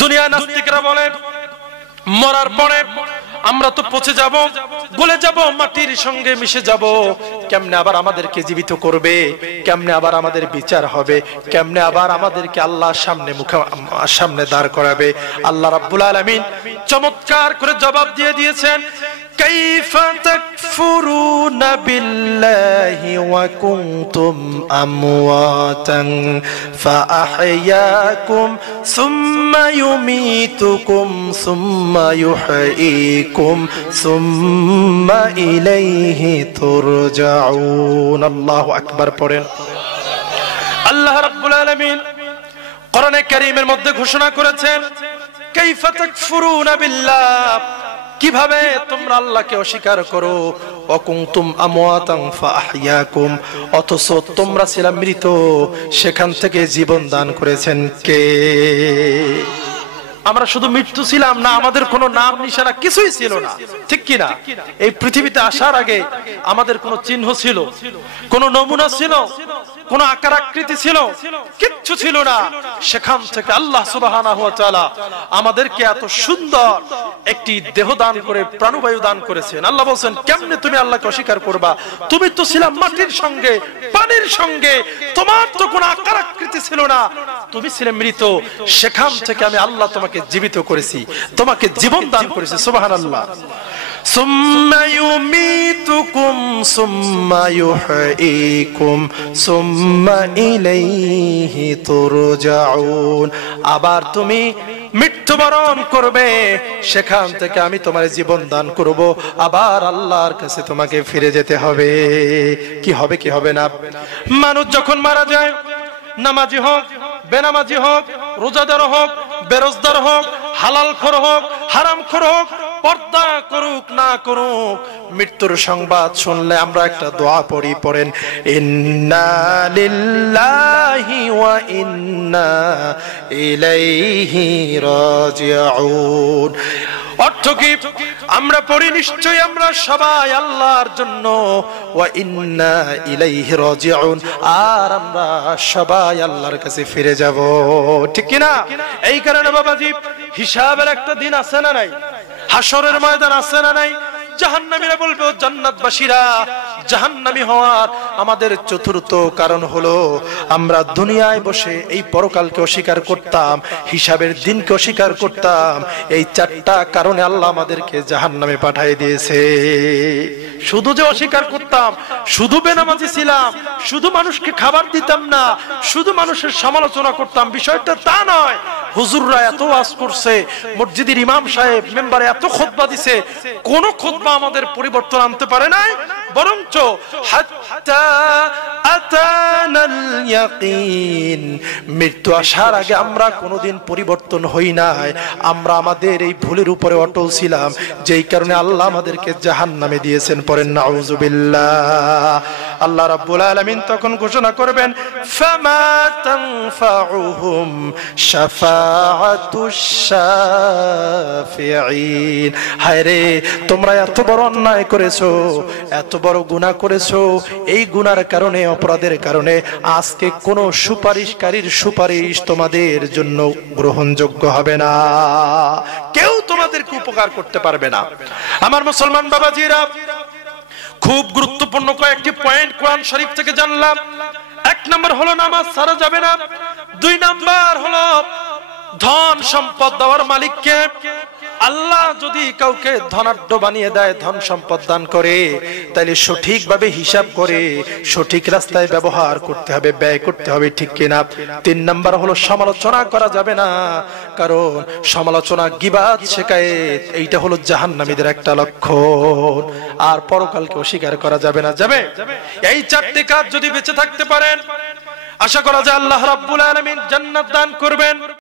দুনিয়া নাস্তিকরা বলে মরার পরে আমরা তো পচে যাব, গলে যাব, মাটির সঙ্গে মিশে যাব, কেমনে আবার আমাদেরকে জীবিত করবে, কেমনে আবার আমাদের বিচার হবে, কেমনে আবার আমাদেরকে আল্লাহর সামনে দাঁড় করাবে। আল্লাহ রাব্বুল আলামিন চমৎকার করে জবাব দিয়ে দিয়েছেন, কাইফা তাকফুরুনা বিল্লাহি ওয়া কুনতুম আমওয়াতান ফাআহইয়াকুম সুম্মা ইউমীতুকুম সুম্মা ইউহয়ীকুম সুম্মা ইলাইহি তুরজাউন। আল্লাহু আকবার পড়েন। আল্লাহ রাব্বুল আলামিন কোরআনে কারীমের মধ্যে ঘোষণা করেছেন, কাইফা তাকফুরুনা বিল্লাহ, কিভাবে তোমরা আল্লাহকে অস্বীকার করো, ওয়া কুনতুম আমওয়াতান ফাআহইয়াকুম, অথচ তোমরা ছিলা মৃত, সেখান থেকে জীবন দান করেছেন কে? আমরা শুধু মৃত্যু ছিলাম না, আমাদের কোনো নাম নিশানা কিছুই ছিল না, ঠিক কি না? এই পৃথিবীতে আসার আগে আমাদের কোনো চিহ্ন ছিল, কোনো নমুনা ছিল, কোন আকার আকৃতি ছিল, কিচ্ছু ছিল না। সেখান থেকে আল্লাহ সুবহানাহু ওয়া তাআলা আমাদেরকে এত সুন্দর একটি দেহ দান করে প্রাণবায়ু দান করেছেন। আল্লাহ বলেন, কেমনে তুমি আল্লাহকে অস্বীকার করবা? তুমি তো ছিলা মাটির সঙ্গে, পানির সঙ্গে, তোমার তো কোনো আকার আকৃতি ছিল না, তুমি ছিলে মৃত, সেখান থেকে আমি আল্লাহ তোমাকে জীবিত করেছি, তোমাকে জীবন দান করেছি। সুবহানাল্লাহ। সুম্মা ইউমীতুকুম সুম্মা ইউহয়ীকুম সুম্মা ইলাইহি তুরজাউন, আবার তুমি মৃত্যুবরণ করবে, সেখান থেকে আমি তোমার জীবন দান করব, আবার আল্লাহর কাছে তোমাকে ফিরে যেতে হবে। কি হবে কি হবে না? মানুষ যখন মারা যায়, নামাজি হোক বেনামাজি হোক, রোজাদার হোক বেরোজদার হোক, হালালখোর হোক হারামখোর হোক, পর্দা করুক না করুক, মৃত্যুর সংবাদ শুনলে আমরা একটা দোয়া পড়ি, পড়েন ইন্না লিল্লাহি ওয়া ইন্না ইলাইহি রাজিউন। অর্থ কি? আমরা পড়ি নিশ্চয়ই আমরা সবাই আল্লাহর জন্য, ওয়া ইন্না ইলাইহি রাজিউন, আর আমরা সবাই আল্লাহর কাছে ফিরে যাব, ঠিক কি না? এই কারণে বাবাজি, হিসাবের একটা দিন আছে না নাই? হাসরের ময়দান আছে না নাই? জাহান্নামীরা বলবে, ও জান্নাতবাসীরা, জাহান্নামী হওয়ার আমাদের চতুর্থ কারণ হলো আমরা দুনিয়ায় বসে এই পরকালকে অস্বীকার করতাম, হিসাবের দিনকে অস্বীকার করতাম। এই চারটা কারণে আল্লাহ আমাদেরকে জাহান্নামে পাঠিয়ে দিয়েছে। শুধু যে অস্বীকার করতাম, শুধু বেনামাজি ছিলাম, শুধু মানুষকে খাবার দিতাম না, শুধু মানুষের সমালোচনা করতাম, বিষয়টা তা নয়। হুজুররা এত ওয়াজ করছে, মসজিদের ইমাম সাহেব মেম্বারে এত খুতবা দিছে, কোন খুতবা আমাদের পরিবর্তন আনতে পারে নাই, বরঞ্চ হাত্তা আতানাল ইয়াকিন, মৃত্যু আসার আগে আমরা কোনোদিন পরিবর্তন হই নাই। আমরা আমাদের এই ভুলের উপরে অটল ছিলাম, যেই কারণে আল্লাহ আমাদেরকে জাহান্নামে দিয়েছেন। পড়েন নাউযুবিল্লাহ। আল্লাহ রাব্বুল আলামিন তখন ঘোষণা করবেন, ফামা তানফাউহুম শাফাআতুশ শাফিঈন। হায় রে, তোমরা এত বড় অন্যায় করেছো, এত বড় গুনাহ করেছো, এই গুনার কারণে, অপরাধের কারণে আজকে কোনো সুপারিশকারীর সুপারিশ তোমাদের জন্য গ্রহণযোগ্য হবে না, কেউ তোমাদেরকে উপকার করতে পারবে না। আমার মুসলমান বাবাজিরা, খুব গুরুত্বপূর্ণ কয়েকটি পয়েন্ট কোরআন শরীফ থেকে জানলাম। এক নম্বর হলো নামাজ ছাড়া যাবে না। দুই নাম্বার হলো ধন সম্পদ দেওয়ার মালিককে। আল্লাহ যদি কাউকে ধনাঢ্য বানিয়ে দেয়, ধন সম্পদ দান করে, তাহলে সঠিকভাবে হিসাব করে সঠিক রাস্তায় ব্যবহার করতে হবে, ব্যয় করতে হবে, ঠিক কিনা? তিন নাম্বার হলো সমালোচনা করা যাবে না, কারণ সমালোচনা, গীবাত, শিকায়েত, এইটা হলো জাহান্নামীদের একটা লক্ষণ। আর পরকালকে অস্বীকার করা যাবে না। যাবে? এই চারটি কাজ যদি বেঁচে থাকতে পারেন, আশা করা যায় আল্লাহ রাব্বুল আলামিন জান্নাত দান করবেন।